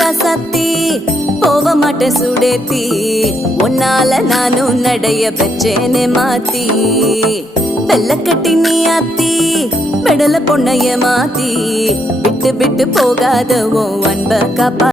ராசாத்தி போக மாட்டேன் சுடேத்தி உன்னால நானும் நடைய பெற்றேனே மாத்தி வெள்ள கட்டி நீ ஆத்தி பெடல பொண்ணைய மாத்தி விட்டு விட்டு போகாத உன் அன்ப காப்பா